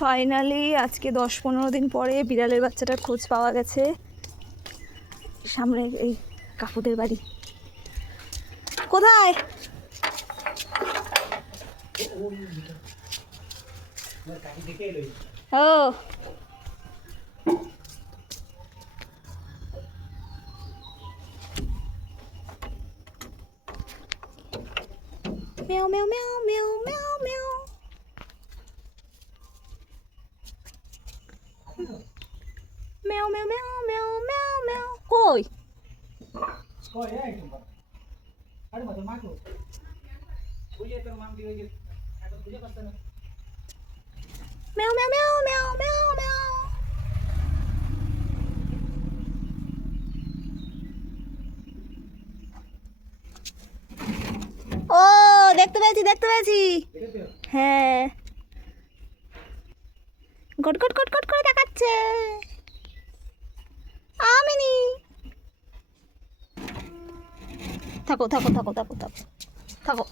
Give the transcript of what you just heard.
Finally আজকে 10-15 দিন পরে বিড়ালের বাচ্চাটার খোঁজ পাওয়া গেছে। সামনে এই কাকুদের বাড়ি। কোথায়? ও মেও মেও মেও মেও মেও মেও মেও মেও মেও মেও মেও মেও। কই মেও মেও মেও মেও মেও মেও। ও দেখতে পেয়েছি দেখতে পেয়েছি। হ্যাঁ গট গট গট গট করে দেখাচ্ছে। আমিনি থাকো থাকো থাকো থাকো থাকো থাকো।